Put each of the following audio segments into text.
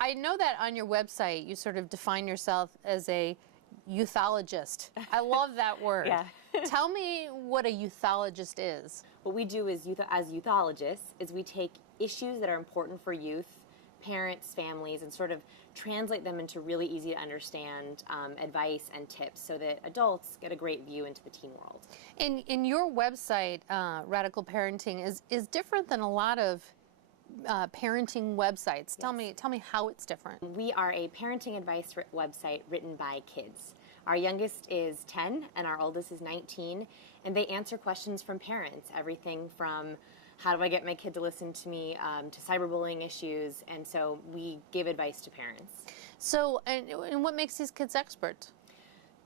I know that on your website you sort of define yourself as a euthologist. I love that word. Yeah. Tell me what a euthologist is. What we do is, as euthologists, is we take issues that are important for youth, parents, families, and sort of translate them into really easy to understand advice and tips so that adults get a great view into the teen world. In your website, Radical Parenting is different than a lot of parenting websites. Yes. Tell me how it's different. We are a parenting advice website written by kids. Our youngest is 10 and our oldest is 19, and they answer questions from parents, everything from how do I get my kid to listen to me, to cyberbullying issues, and so we give advice to parents. So, and what makes these kids experts?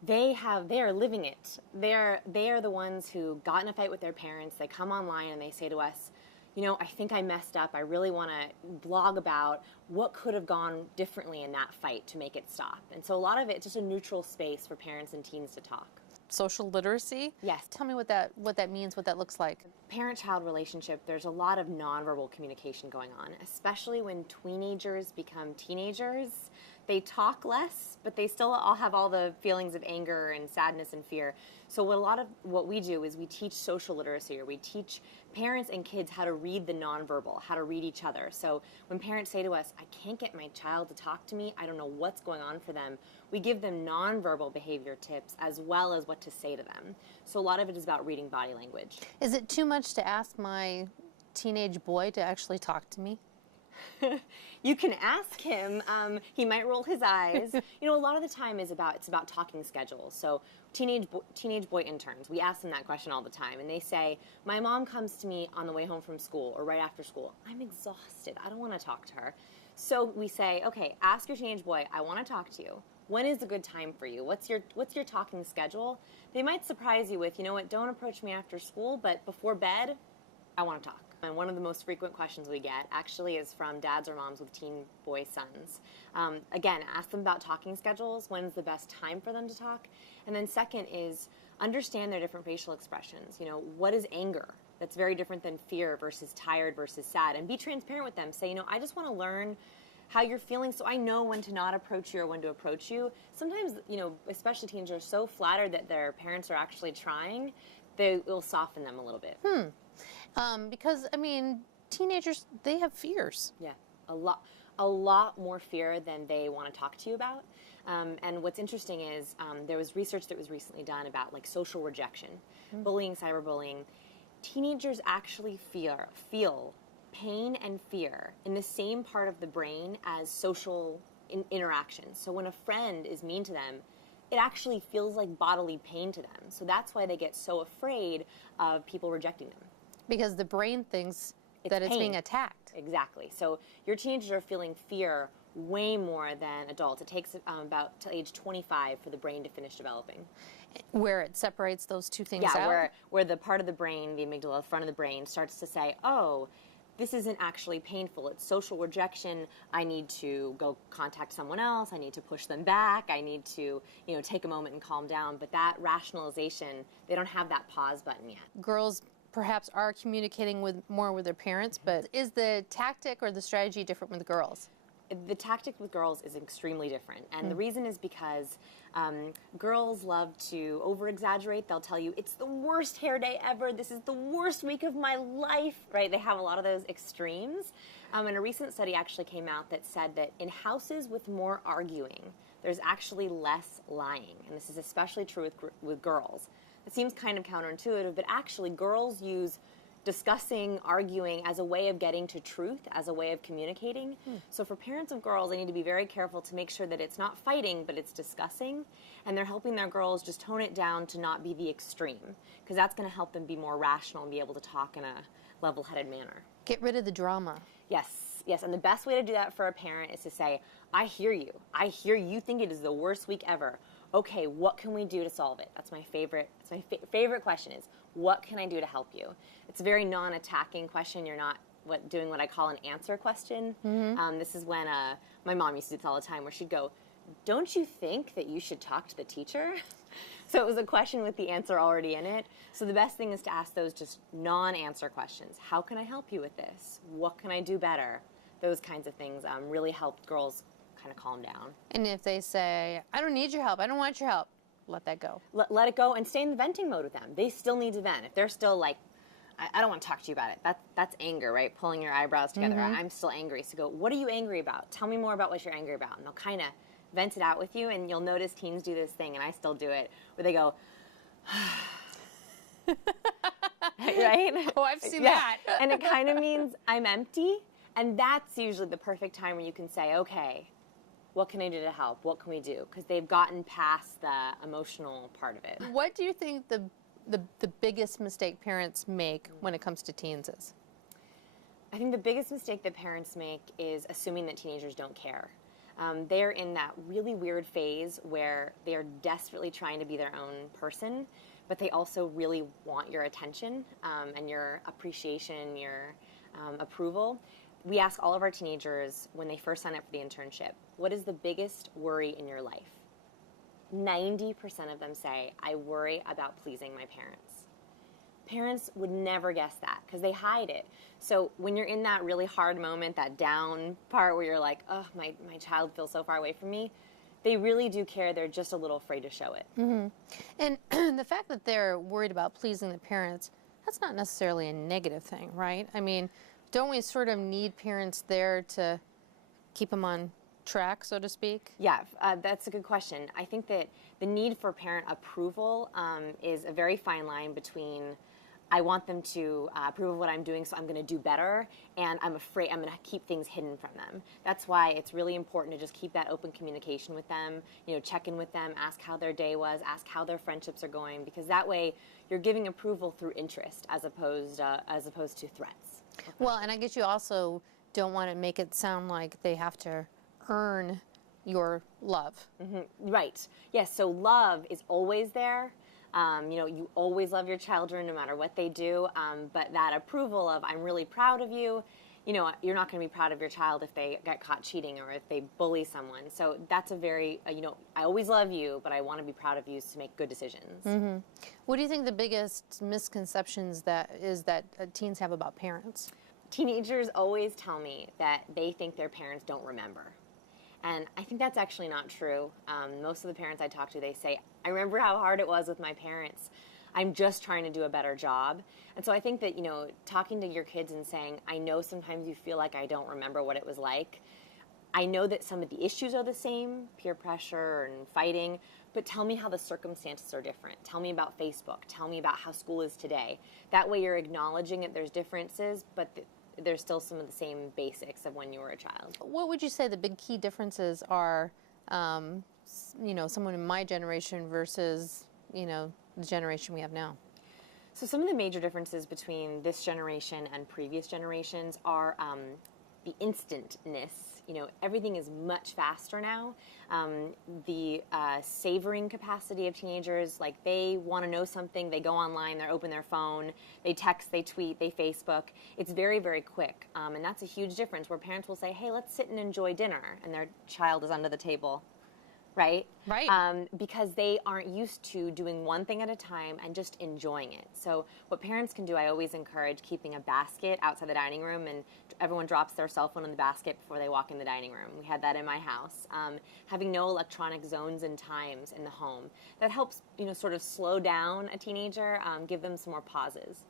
They are living it. They are the ones who got in a fight with their parents. They come online and they say to us, you know, I think I messed up. I really want to blog about what could have gone differently in that fight to make it stop. And so a lot of it, just a neutral space for parents and teens to talk. Social literacy? Yes. Tell me what that means, what that looks like. Parent-child relationship, there's a lot of nonverbal communication going on, especially when teenagers become teenagers. They talk less, but they still all have all the feelings of anger and sadness and fear. So a lot of what we do is we teach social literacy, or we teach parents and kids how to read the nonverbal, how to read each other. So when parents say to us, I can't get my child to talk to me, I don't know what's going on for them, we give them nonverbal behavior tips as well as what to say to them. So a lot of it is about reading body language. Is it too much to ask my teenage boy to actually talk to me? You can ask him. He might roll his eyes. You know, a lot of the time it's about talking schedules. So teenage boy interns, we ask them that question all the time, and they say, my mom comes to me on the way home from school or right after school. I'm exhausted. I don't want to talk to her. So we say, okay, ask your teenage boy, I want to talk to you. When is a good time for you? What's your talking schedule? They might surprise you with, you know what, don't approach me after school, but before bed, I want to talk. And one of the most frequent questions we get actually is from dads or moms with teen boy sons. Again, ask them about talking schedules. When's the best time for them to talk? And then second is understand their different facial expressions. You know, what is anger? That's very different than fear versus tired versus sad. And be transparent with them. Say, you know, I just want to learn how you're feeling so I know when to not approach you or when to approach you. Sometimes, you know, especially teenagers are so flattered that their parents are actually trying, it will soften them a little bit. Because, I mean, teenagers, they have fears. Yeah, a lot more fear than they want to talk to you about. And what's interesting is there was research that was recently done about like social rejection, bullying, cyberbullying. Teenagers actually feel pain and fear in the same part of the brain as social interactions. So when a friend is mean to them, it actually feels like bodily pain to them. So that's why they get so afraid of people rejecting them. Because the brain thinks that it's being attacked. Exactly. So your teenagers are feeling fear way more than adults. It takes about till age 25 for the brain to finish developing. Where it separates those two things out? Yeah, where the part of the brain, the amygdala, the front of the brain, starts to say, oh, this isn't actually painful. It's social rejection. I need to go contact someone else. I need to push them back. I need to, you know, take a moment and calm down. But that rationalization, they don't have that pause button yet. Girls perhaps are communicating more with their parents, but is the tactic or the strategy different with girls? The tactic with girls is extremely different. And the reason is because girls love to over-exaggerate. They'll tell you, it's the worst hair day ever. This is the worst week of my life, right? They have a lot of those extremes. And a recent study actually came out that said that in houses with more arguing, there's actually less lying. And this is especially true with girls. It seems kind of counterintuitive, but actually girls use discussing, arguing as a way of getting to truth, as a way of communicating. So for parents of girls, they need to be very careful to make sure that it's not fighting, but it's discussing, and they're helping their girls just tone it down to not be the extreme, because that's going to help them be more rational and be able to talk in a level-headed manner. Get rid of the drama. Yes, and the best way to do that for a parent is to say, I hear you. I hear you think it is the worst week ever. Okay, what can we do to solve it? That's my favorite. Favorite question is, what can I do to help you? It's a very non-attacking question. You're not doing what I call an answer question. This is when my mom used to do this all the time, where she'd go, don't you think that you should talk to the teacher? So it was a question with the answer already in it. So the best thing is to ask those just non-answer questions. How can I help you with this? What can I do better? those kinds of things really help girls kind of calm down. And if they say, I don't need your help, I don't want your help, let that go. Let it go and stay in the venting mode with them. They still need to vent. If they're still like, I don't want to talk to you about it. That's anger, right? Pulling your eyebrows together. I'm still angry. So go, what are you angry about? Tell me more about what you're angry about. And they'll kind of vent it out with you. And you'll notice teens do this thing, and I still do it, where they go, right? Oh, I've seen that. And it kind of means I'm empty. And that's usually the perfect time where you can say, okay, what can I do to help? What can we do? Because they've gotten past the emotional part of it. What do you think the biggest mistake parents make when it comes to teens is? I think the biggest mistake that parents make is assuming that teenagers don't care. They're in that really weird phase where they are desperately trying to be their own person, but they also really want your attention and your appreciation, your approval. We ask all of our teenagers when they first sign up for the internship, what is the biggest worry in your life? 90% of them say, I worry about pleasing my parents. Parents would never guess that because they hide it. So when you're in that really hard moment, that down part where you're like, oh, my child feels so far away from me, they really do care. They're just a little afraid to show it. Mm-hmm. And the fact that they're worried about pleasing the parents, that's not necessarily a negative thing, right? I mean, don't we sort of need parents there to keep them on track, so to speak? Yeah, that's a good question. I think that the need for parent approval is a very fine line between I want them to approve of what I'm doing, so I'm going to do better, and I'm afraid I'm going to keep things hidden from them. That's why it's really important to just keep that open communication with them, check in with them, ask how their day was, ask how their friendships are going, because that way you're giving approval through interest as opposed to threats. Well, and I guess you also don't want to make it sound like they have to earn your love. Mm-hmm. Right. Yes, so love is always there. You always love your children no matter what they do, but that approval of I'm really proud of you, you're not going to be proud of your child if they get caught cheating or if they bully someone. So that's a very, I always love you, but I want to be proud of you to make good decisions. Mm-hmm. What do you think the biggest misconceptions that teens have about parents? Teenagers always tell me that they think their parents don't remember. And I think that's actually not true. Most of the parents I talk to, they say, I remember how hard it was with my parents. I'm just trying to do a better job. And so I think that, talking to your kids and saying, I know sometimes you feel like I don't remember what it was like. I know that some of the issues are the same, peer pressure and fighting, but tell me how the circumstances are different. Tell me about Facebook. Tell me about how school is today. That way you're acknowledging that there's differences, but there's still some of the same basics of when you were a child. What would you say the big key differences are, someone in my generation versus, the generation we have now? So some of the major differences between this generation and previous generations are the instantness. Everything is much faster now. The savoring capacity of teenagers, like they want to know something, they go online, they open their phone, they text, they tweet, they Facebook. It's very, very quick. And that's a huge difference where parents will say, hey, let's sit and enjoy dinner, and their child is under the table. Right? Right. Because they aren't used to doing one thing at a time and just enjoying it. So what parents can do, I always encourage keeping a basket outside the dining room, and everyone drops their cell phone in the basket before they walk in the dining room. We had that in my house. Having no electronic zones and times in the home. That helps, sort of slow down a teenager, give them some more pauses.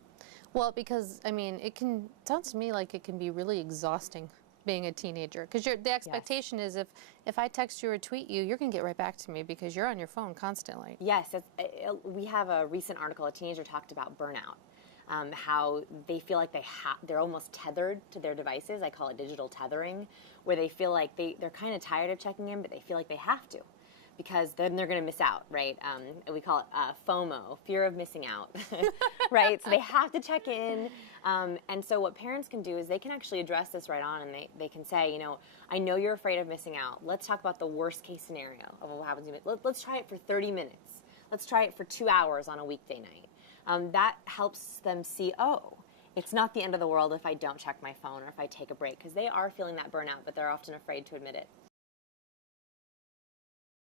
Well, because, it sounds to me like it can be really exhausting being a teenager, because the expectation is if I text you or tweet you, you're going to get right back to me because you're on your phone constantly. Yes, we have a recent article, a teenager talked about burnout, how they feel like they're almost tethered to their devices. I call it digital tethering, where they feel like they're kind of tired of checking in, but they feel like they have to, because then they're going to miss out, right? We call it FOMO, fear of missing out, right? So they have to check in. And so what parents can do is they can actually address this right on, and they can say, I know you're afraid of missing out. Let's talk about the worst case scenario of what happens to you. Let's try it for 30 minutes. Let's try it for 2 hours on a weekday night. That helps them see, it's not the end of the world if I don't check my phone or if I take a break, because they are feeling that burnout, but they're often afraid to admit it.